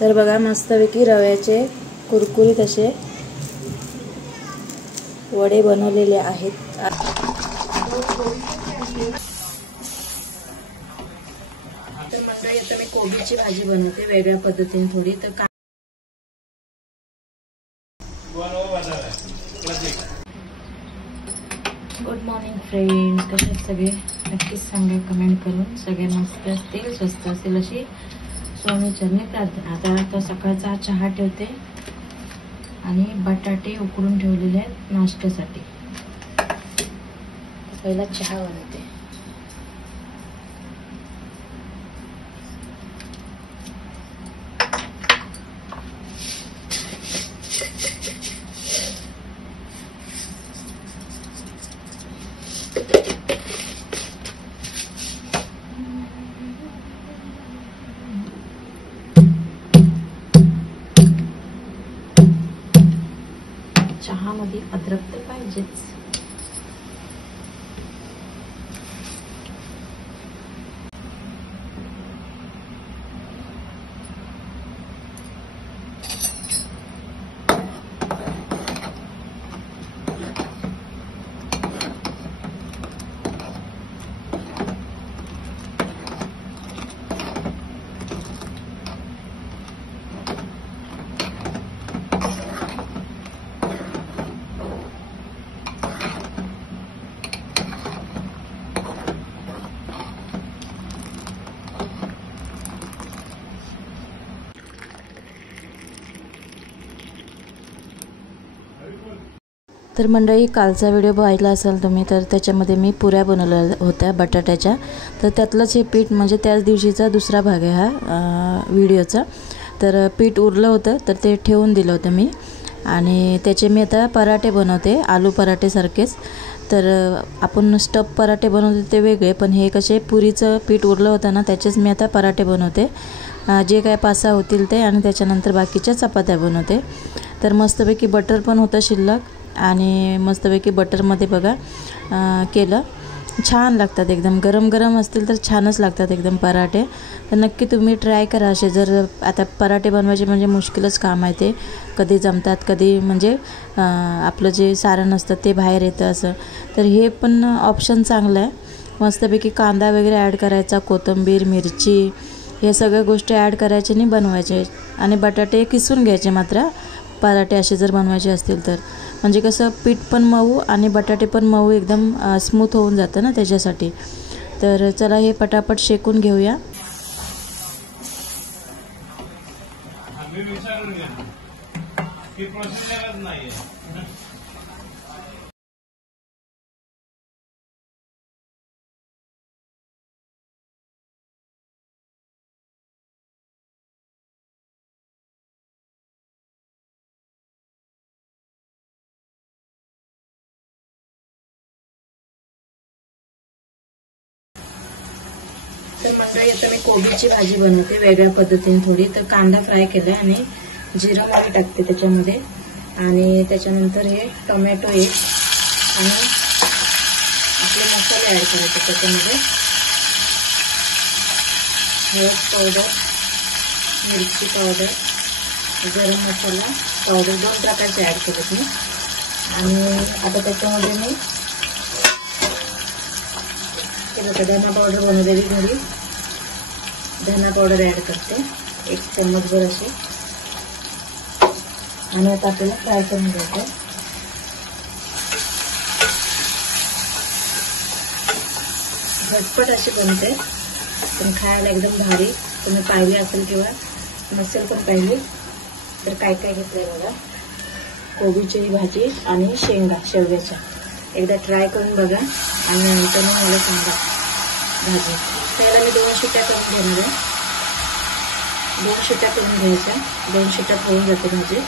तर बघा मस्तपैकी रव्याचे कुरकुरीत असे वडे बनवलेले आहेत। तर मंडळी आता मी कोबीची भाजी बनवते वेगळ्या पद्धतीने थोडी। तर गुड मॉर्निंग फ्रेंड्स, कसे आहेत सगळे? नक्कीच सांगा कमेंट करून। सगळ्यांना मस्त असतील, स्वस्त असेल अशी स्वामी चरणी प्रार्थना। आता सकाळचा चहा ठेवते आणि बटाटे उकडून ठेवलेले आहेत नाश्त्यासाठी। पहिला चहा बनवते। चहामध्ये अद्रक तर पाहिजेच। तर मंडळी कालचा व्हिडिओ पाहिला असेल तुम्ही तर त्याच्यामध्ये मी पुऱ्या बनवल्या होत्या बटाट्याच्या। तर त्यातलंच हे पीठ म्हणजे त्याच दिवशीचा दुसरा भाग आहे हा व्हिडिओचा। तर पीठ उरलं होतं तर ते ठेवून दिलं होतं मी आणि त्याचे मी आता पराठे बनवते, आलू पराठे सारखेच। तर आपण स्टफ पराठे बनवते ते वेगळे, पण हे कसे पुरीचं पीठ उरलं होतं ना त्याचेच मी आता पराठे बनवते। जे काय 5-6 होतील ते आणि त्याच्यानंतर बाकीच्या चपात्या बनवते। तर मस्तपैकी बटर पण होतं शिल्लक आणि मस्तपैकी बटरमध्ये बघा केलं, छान लागतात एकदम। गरम गरम असतील तर छानच लागतात एकदम पराठे। तर नक्की तुम्ही ट्राय करा असे। जर आता पराठे बनवायचे म्हणजे मुश्किलच काम आहे ते, कधी जमतात कधी म्हणजे आपलं जे सारण असतं ते बाहेर येतं असं। तर हे पण ऑप्शन चांगलं आहे। मस्तपैकी कांदा वगैरे ॲड करायचा, कोथिंबीर, मिरची हे सगळ्या गोष्टी ॲड करायचे आणि बनवायचे आणि बटाटे किसून घ्यायचे मात्र पराठे असे जर बनवायचे असतील तर, म्हणजे कसं पीठ पण मऊ आणि बटाटे पण मऊ एकदम स्मूथ होऊन जातं ना त्याच्यासाठी। तर चला हे पटापट शेकून घेऊया। तर मंडळी आता मी कोबीची भाजी बनवते वेगळ्या पद्धतीने थोडी। तर कांदा फ्राय केला आणि जिरा मोहरी टाकते त्याच्यामध्ये आणि त्याच्यानंतर हे टोमॅटो आणि आपले मसाले ॲड करायचे त्याच्यामध्ये। हळद पावडर, मिरची पावडर, गरम मसाला पावडर 2 प्रकारचे ॲड केलेत मी। आणि आता त्याच्यामध्ये मी धना पावडर बनवलेली घरी धना पावडर ॲड करते 1 चम्मचभर अशी। आणि आता आपल्याला फ्राय करून घ्यायचं। झटपट अशी बनते पण खायला एकदम भारी। तुम्ही पाहिली असेल किंवा नसेल पण पाहिली तर काय काय घेतलंय बघा। कोबीची भाजी आणि शेवग्याच्या एकदा ट्राय करून बघा आणि नंतर मला सांगा भाजी। त्याला मी 2 शिट्ट्या करून घेणार आहे। 2 शिट्ट्या करून घ्यायच्या, 2 शिट्ट्यात होऊन जाते भाजी।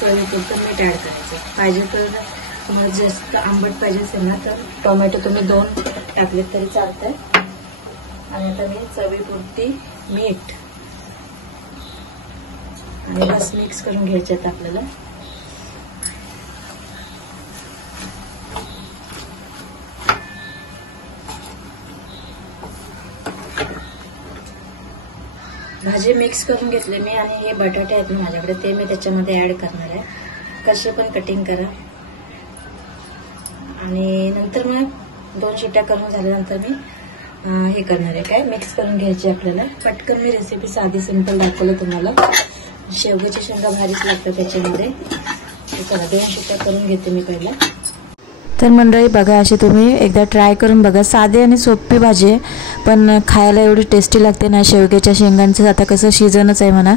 चवीपुरतं मीठ ॲड करायचं। पाहिजे तर तुम्हाला जास्त आंबट पाहिजे असेल ना तर टोमॅटो तुम्ही 2 टाकलेत तरी चालतंय। आणि आता मी चवीपुरती मीठ आणि बस मिक्स करून घ्यायच्यात आपल्याला। भाजी मिक्स करून घेतले मी आणि हे बटाटे आहेत ना माझ्याकडे ते मी त्याच्यामध्ये ऍड करणार आहे. कसे पण कटिंग करा आणि नंतर मग 2 शिट्ट्या करून झाल्यानंतर मी हे करणार आहे काय मिक्स करून घ्यायची आपल्याला. पटकन मी रेसिपी साधी सिंपल दाखवलं तुम्हाला. शेवग्याची शेंगा भारीच लागतं त्याच्यामध्ये. चला 2 शिट्ट्या करून घेते मी पहिला. तर मंडळी बघा अशी तुम्ही एकदा ट्राय करून बघा. साधी आणि सोपी भाजी आहे पण खायला एवढी टेस्टी लागते ना. शेवग्याच्या शेंगांचं आता कसं सीझनच आहे म्हणा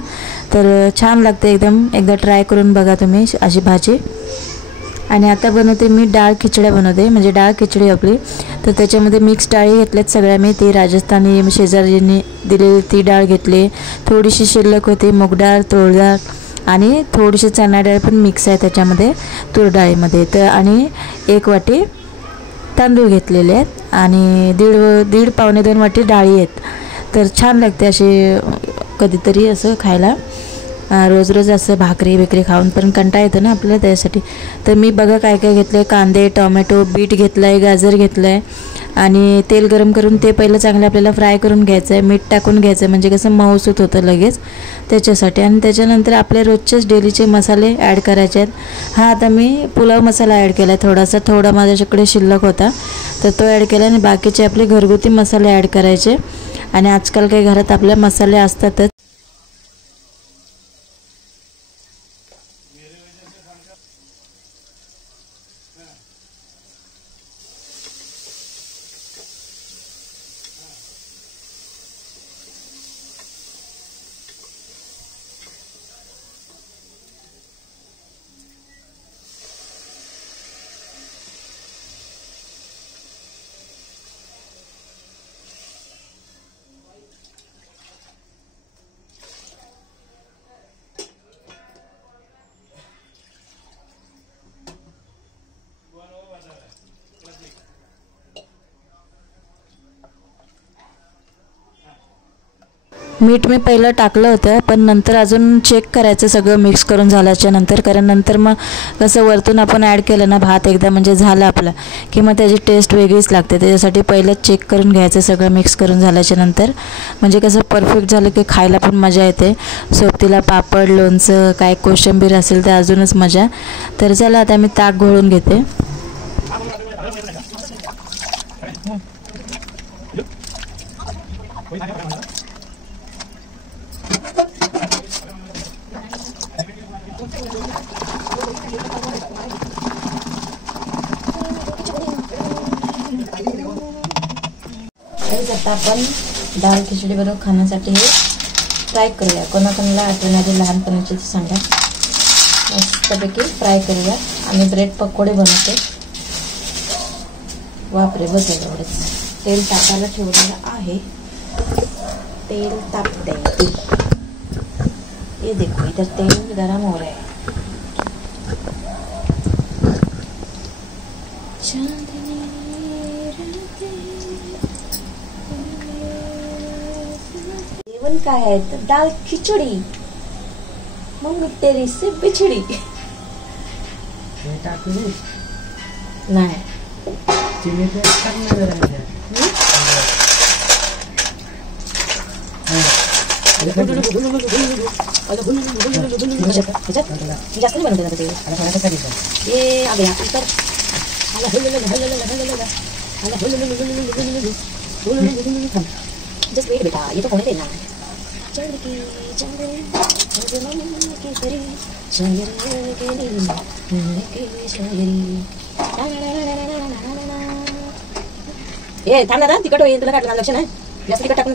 तर छान लागते एकदम. एकदा ट्राय करून बघा तुम्ही अशी भाजी. आणि आता बनवते मी डाळ खिचड्या बनवते म्हणजे डाळ खिचडी आपली. तर त्याच्यामध्ये मिक्स डाळी घेतल्यात सगळ्या मी. ती राजस्थानी शेजारीने दिलेली ती डाळ घेतली. थोडीशी शिल्लक होती मूग डाळ, तूर डाळ आणि थोडीशी चणा डाळ पण मिक्स आहे त्याच्यामध्ये तूर डाळीमध्ये. तर आणि 1 वाटी तांदूळ घेतलेले आहेत आणि दीड पावणे 2 वाटी डाळी आहेत. तर छान लागते अशी कधीतरी असं खायला. रोज रोज असं भाकरी बिकरी खाऊन पण कंटाळा येतो ना आपल्याला त्यासाठी. तर मी बघा काय काय घेतलं आहे. कांदे, टोमॅटो, बीट घेतलं आहे, गाजर घेतलं आहे आणि तेल गरम करून ते पहिलं चांगलं आपल्याला फ्राय करून घ्यायचं आहे. मीठ टाकून घ्यायचं आहे म्हणजे कसं मऊसूत होतं लगेच त्याच्यासाठी. आणि त्याच्यानंतर आपले रोजचेच डेलीचे मसाले ॲड करायचे आहेत. हा आता मी पुलाव मसाला ॲड केला आहे थोडा माझ्याकडे शिल्लक होता तर तो ॲड केला. आणि बाकीचे आपले घरगुती मसाले ॲड करायचे. आणि आजकाल काही घरात आपल्या मसाले असतातच. मीठ मी पहिलं टाकलं होतं पण नंतर अजून चेक करायचं सगळं मिक्स करून झाल्याच्या नंतर. कारण नंतर मग कसं वरतून आपण ॲड केलं ना भात एकदा म्हणजे झालं आपलं की मग त्याची टेस्ट वेगळीच लागते. त्याच्यासाठी पहिलं चेक करून घ्यायचं सगळं मिक्स करून झाल्याच्या नंतर. म्हणजे कसं परफेक्ट झालं की खायला पण मजा येते. सोबतीला पापड, लोणचं, काय कोशिंबीर असेल तर अजूनच मजा. तर चला आता मी ताक घोळून घेते. आता आपण डाळ खिचडी बरोबर खाण्यासाठी हे फ्राय करूया. कोणाकोणाला आठवणारी लहानपणाची सांगा. मस्तपैकी फ्राय करूया. आम्ही ब्रेड पकोडे बनवते. वापरे बस एवढंच. तेल तापायला ठेवलेलं आहे. तेल तापते. ये देखो इधर तेल गरम हो रहा है. जेवण काय आहे तर डाळ खिचडी. मम्मी तेरी से बिछडी. नाही जास्त नाही बनवते जस्ट वेट बेटा ये तो होने देना. ये थांब ना तिखट होईल तुला काढलं लक्ष नाही. जास्त तिखट टाकून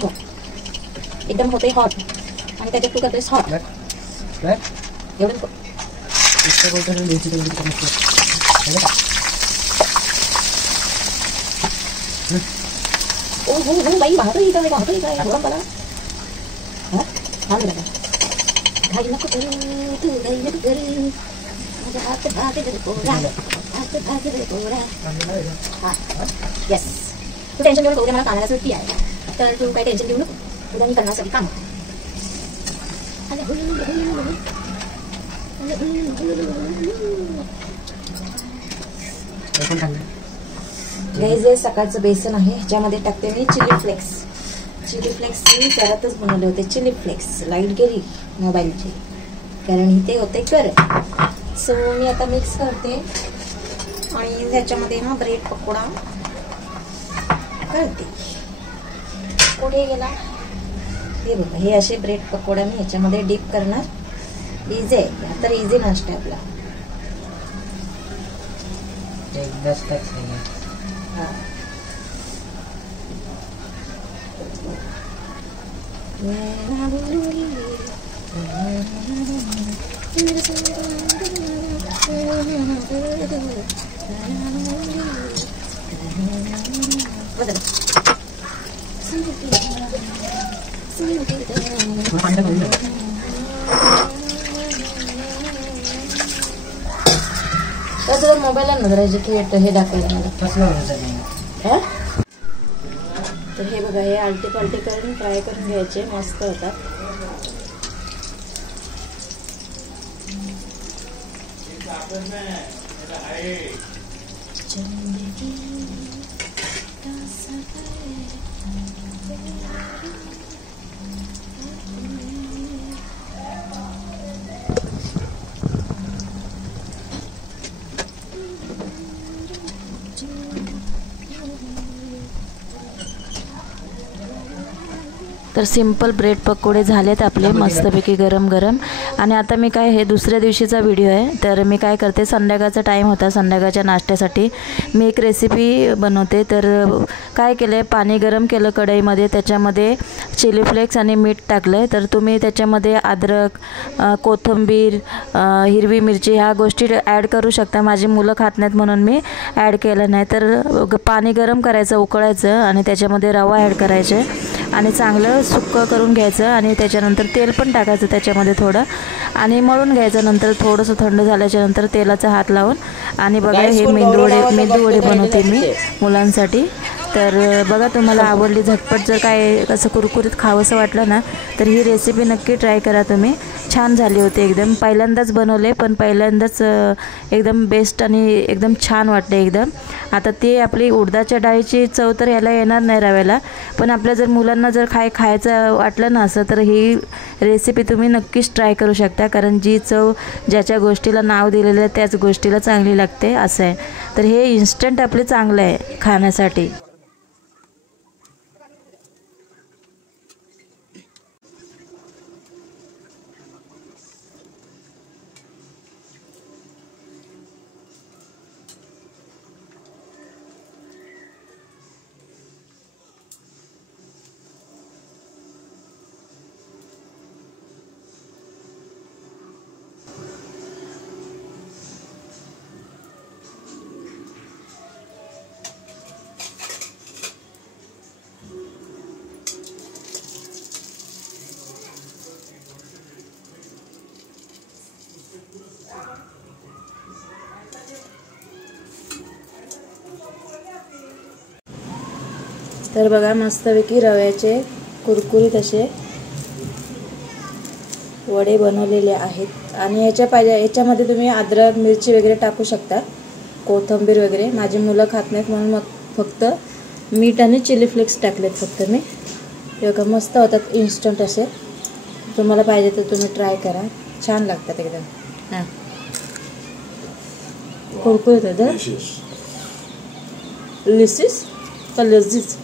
एकदम होते हॉट आणि त्याच्यात तू करतेस हॉट एवढं ओ हो बाई भाकरी काय थोडा मला थांब घाई नको करू तू घाई नको करू माझा हात भाते पोरा हात भाते पोरा. येस तू टेन्शन घेऊ नको. उद्या मला कानाला सुट्टी आहे तर तू काही टेन्शन घेऊ नको. उद्या मी करणार सगळी काम. गाईज हे सकाळचं बेसन आहे ज्यामध्ये टाकते मी चिली चिली फ्लेक्स मी घरातच बनवले होते. चिली फ्लेक्स लाईट गेली मोबाईलची कारण इथे होते गरम. सो मी आता मिक्स करते आणि त्याच्यामध्ये ना ब्रेड पकोडा करते. पुढे गेला हे बघा, हे असे ब्रेड पकोडा मी ह्याच्यामध्ये डीप करणार. इझी आहे तर इझी नाश्ता आपला. हा तुझ्या मोबाईलला नजरायचे की हे दाखवायला मला. तर हे बघा, हे आलटी पालटी करून फ्राय करून घ्यायचे, मस्त होतात. तर सिंपल ब्रेड पकोडे झालेत आपले मस्तपैकी गरम गरम. आणि आता मी काय, हे दुसऱ्या दिवशीचा व्हिडिओ आहे. तर मी काय करते, संध्याकाळचा टाईम होता, संध्याकाळच्या नाश्त्यासाठी मी एक रेसिपी बनवते. तर काय केलं आहे, पाणी गरम केलं कढईमध्ये, त्याच्यामध्ये चिली फ्लेक्स आणि मीठ टाकलं आहे. तर तुम्ही त्याच्यामध्ये अद्रक, कोथिंबीर, हिरवी मिरची ह्या गोष्टी ॲड करू शकता. माझी मुलं खात नाहीत म्हणून मी ॲड केलं नाही. तर पाणी गरम करायचं, उकळायचं आणि त्याच्यामध्ये रवा ॲड करायचे आणि चांगलं सुक्कं करून घ्यायचं. आणि त्याच्यानंतर तेल पण टाकायचं त्याच्यामध्ये थोडं आणि मळून घ्यायचं. नंतर थोडंसं थंड झाल्याच्या नंतर तेलाचा हात लावून. आणि बघा, हे मेंदू वडे बनवते मी मुलांसाठी. तर बघा, तुम्हाला आवडली, झटपट जर काय असं कुरकुरीत खावंसं वाटलं ना तर ही रेसिपी नक्की ट्राय करा तुम्ही. छान झाली होती एकदम. पहिल्यांदाच बनवले पण पहिल्यांदाच एकदम बेस्ट आणि एकदम छान वाटले एकदम. आता ती आपली उडदाच्या डाळीची चव तर याला येणार नाही रव्याला, पण आपल्या जर मुलांना जर खायचं वाटलं ना असं तर ही रेसिपी तुम्ही नक्कीच ट्राय करू शकता. कारण जी चव ज्याच्या गोष्टीला नाव दिलेलं आहे त्याच गोष्टीला चांगली लागते असं आहे. तर हे इन्स्टंट आपले चांगलं आहे खाण्यासाठी. तर बघा, मस्तपैकी रव्याचे कुरकुरीत असे वडे बनवलेले आहेत. आणि याच्यामध्ये तुम्ही अद्रक, मिरची वगैरे टाकू शकता, कोथिंबीर वगैरे. माझी मुलं खात नाहीत म्हणून मग फक्त मीठ आणि चिली फ्लेक्स टाकलेत फक्त मी. हे बघा, मस्त होतात इन्स्टंट असे. तुम्हाला पाहिजे तर तुम्ही ट्राय करा, छान लागतात एकदम. हां, कुरकुरीत होतं. लिसिस का लजीज?